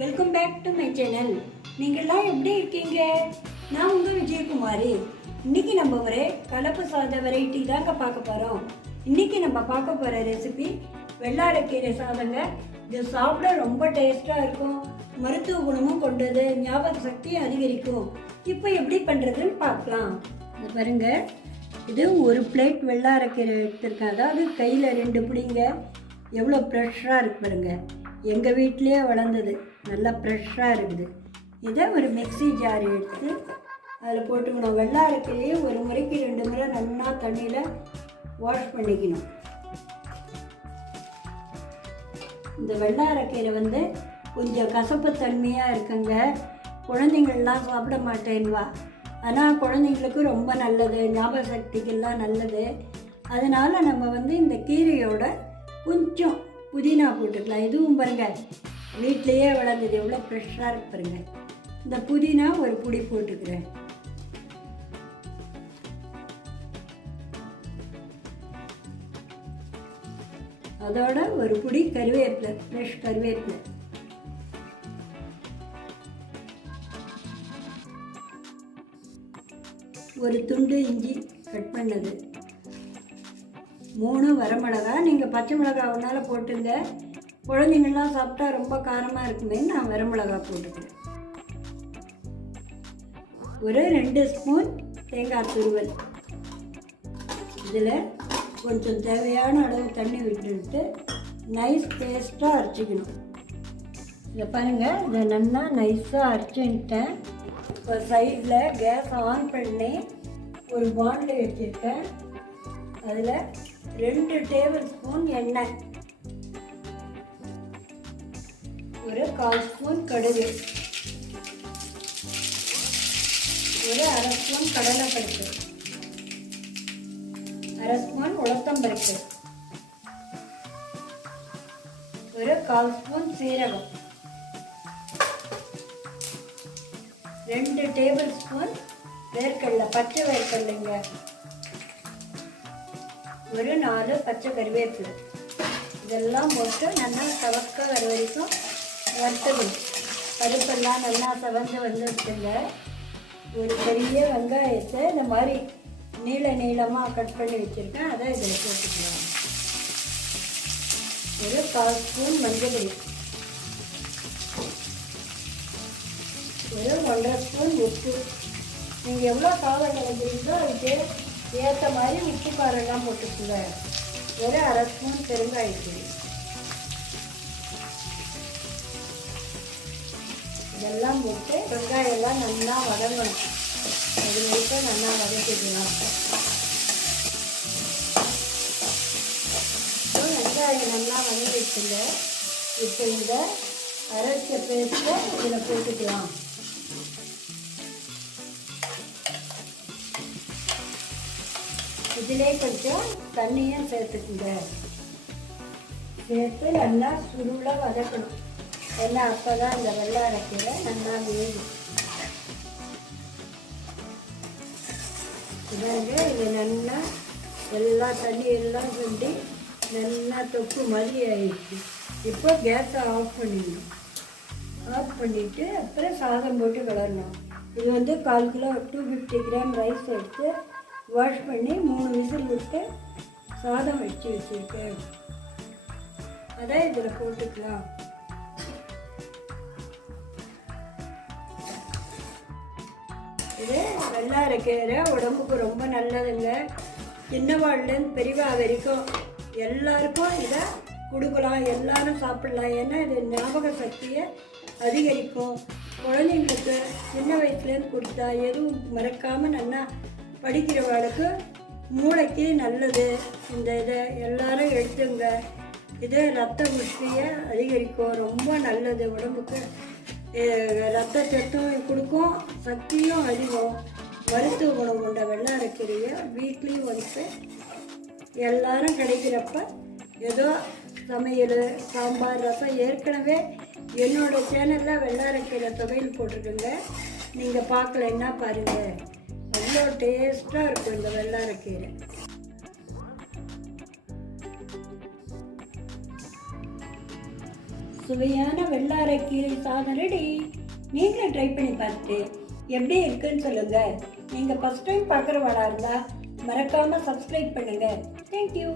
Welcome back to my channel. நீங்கள்லாம் எப்படி இருக்கீங்க? நான் உங்கள் விஜயகுமாரி. இன்றைக்கி நம்ம ஒரு கலப்பு சாத வெரைட்டி தாங்க பார்க்க போகிறோம். இன்றைக்கி நம்ம பார்க்க போகிற ரெசிபி வெள்ளாரக்கீரை சாதங்க. இது சாப்பிட ரொம்ப டேஸ்ட்டாக இருக்கும், மருத்துவ குணமும் கொண்டது, ஞாபக சக்தியும் அதிகரிக்கும். இப்போ எப்படி பண்ணுறதுன்னு பார்க்கலாம். இது பாருங்க, இது ஒரு பிளேட் வெள்ளாரக்கீரை எடுத்துருக்கேன். அதாவது கையில் 2 பிடிங்க. எவ்வளோ ஃப்ரெஷ்ஷாக இருக்கு பாருங்க. எங்கள் வீட்டிலே வளர்ந்தது, நல்லா ஃப்ரெஷ்ஷாக இருக்குது. இதை ஒரு மிக்ஸி ஜார் எடுத்து அதில் போட்டுக்கணும். வெள்ளாரக்கீரையே ஒரு முறைக்கு 2 முறை நல்லா தண்ணியில் வாஷ் பண்ணிக்கணும். இந்த வெள்ளாரக்கீரை கொஞ்சம் கசப்புத்தன்மையாக இருக்குங்க. குழந்தைங்கள்லாம் சாப்பிட மாட்டேன்வா. ஆனால் குழந்தைங்களுக்கு ரொம்ப நல்லது, ஞாபக சக்திக்கெல்லாம் நல்லது. அதனால் நம்ம இந்த கீரையோட கொஞ்சம் புதினா போட்டுக்கலாம். இதுவும் பாருங்கள், வீட்டிலையே வளர்ந்தது, எவ்வளோ ஃப்ரெஷ்ஷாக இருக்கு பாருங்கள். இந்த புதினா ஒரு புடி போட்டுக்கிறேன். அதோட ஒரு புடி கருவேப்பிலை, ஃப்ரெஷ் கருவேப்பிலை. ஒரு துண்டு இஞ்சி கட் பண்ணது, 3 வரமிளகா. நீங்கள் பச்சை மிளகா ஒன்றால் போட்டுங்க. குழந்தைங்கள்லாம் சாப்பிட்டா ரொம்ப காரமாக இருக்குமே, நான் வரமிளகா போட்டுக்கிறேன். ஒரு 2 ஸ்பூன் தேங்காய் துருவல். இதில் கொஞ்சம் தேவையான அளவு தண்ணி விட்டுட்டு நைஸ் பேஸ்ட்டாக அரைச்சிக்கணும். இதை பாருங்கள், இதை நல்லா நைஸாக அரைச்சிட்டேன். இப்போ சைடில் கேஸ் ஆன் பண்ணி ஒரு பாண்டில் வச்சுருக்கேன். அதில் 2 டேபிள் ஸ்பூன் எண்ணெய், ஒரு 1/4 ஸ்பூன் கடுகு, ஒரு 1/2 ஸ்பூன் கடலைப்பருப்பு, 1/2 ஸ்பூன் உளுத்தம்பருப்பு, ஒரு 1/4 ஸ்பூன் சீரகம், 2 டேபிள் ஸ்பூன் வேர்க்கடலை, பச்சை வேர்க்கடலைங்க, ஒரு 4 பச்சை கருவேப்பிலை. இதெல்லாம் போட்டு நல்லா சவக்க வர வரைக்கும் வறுத்துக்கணும். பருப்பெல்லாம் நல்லா சவந்து வந்துருச்சுங்க. ஒரு பெரிய வெங்காயத்தை இந்த மாதிரி நீளமாக கட் பண்ணி வச்சுருக்கேன். அதை இதில் போட்டுக்கலாம். ஒரு 1/4 ஸ்பூன் மஞ்சள் பொடி, ஒரு 1/2 ஸ்பூன் உப்பு. நீங்கள் எவ்வளோ சாதம் நினைக்கிறீங்களோ அதுக்கு ஏற்ற மாதிரி உப்பு காரெல்லாம் போட்டுக்குங்க. ஒரு 1/2 ஸ்பூன் பெருங்காயத்தூள். இதெல்லாம் போட்டு வெங்காயம்லாம் நல்லா வதங்கணும். அது மட்டும் நல்லா வதக்கிக்கலாம். வெங்காயம் நல்லா வதங்கிடுச்சுங்க. இப்போ இந்த அரைச்ச பேஸ்ட்டை இதில் போட்டுக்கலாம். இதிலே கொஞ்சம் தண்ணியும் சேர்த்துக்குங்க. சேர்த்து நல்லா சுருளாக வதக்கணும். எல்லாம் அப்போ தான் இந்த வெள்ளாரக்கீரை நல்லா வேகும். இதாங்க, இது நல்லா எல்லா தண்ணியெல்லாம் சுண்டி நல்லா தொப்பு மாதிரி ஆயிடுச்சு. இப்போ கேஸை ஆஃப் பண்ணிடணும். ஆஃப் பண்ணிவிட்டு அப்புறம் சாதம் போட்டு கிளறணும். இது 1/4 கிலோ 250 கிராம் ரைஸ் எடுத்து வாஷ் பண்ணி 3 விசில் விட்டு சாதம் வச்சுருக்கேன். அதை இதில் போட்டுக்கலாம். இது வெள்ளாரக்கீரை உடம்புக்கு ரொம்ப நல்லதுங்க. சின்னவாள்லேருந்து பெரியவா வரைக்கும் எல்லாருக்கும் இதை கொடுக்கலாம், எல்லாரும் சாப்பிடலாம். ஏன்னா இது ஞாபக சக்தியை அதிகரிக்கும். குழந்தைங்களுக்கு சின்ன வயசுலேருந்து கொடுத்தா எதுவும் மறக்காமல் நல்லா படிக்கிறவர்களுக்கு மூளைக்கு நல்லது. இந்த இதை எல்லாரும் எடுத்துங்க. இது ரத்த புஷ்டியை அதிகரிக்கும், ரொம்ப நல்லது உடம்புக்கு. ரத்த சத்தும் கொடுக்கும், சக்தியும் அதிகம். மருத்துவ குணம் கொண்ட வெள்ளாரக்கீரையை வீக்லியும் எல்லாரும் கிடைக்கிறப்ப ஏதோ சமையல், சாம்பார், ரசம். ஏற்கனவே என்னோடய சேனலில் வெள்ளாரக்கீரை தொகையில் போட்டிருக்குங்க. நீங்கள் பார்க்கலன்னா பாருங்கள், அவ்வளோ டேஸ்ட்டாக இருக்கும் இந்த வெள்ளாரக்கீரை. சுவையான வெள்ளாரை கீரை சாதம் ரெடி. நீங்களும் ட்ரை பண்ணி பார்த்துட்டு எப்படி இருக்குன்னு சொல்லுங்க. நீங்க ஃபர்ஸ்ட் டைம் பார்க்குறவளா இருந்தா மறக்காம சப்ஸ்கிரைப் பண்ணுங்க. தேங்க்யூ.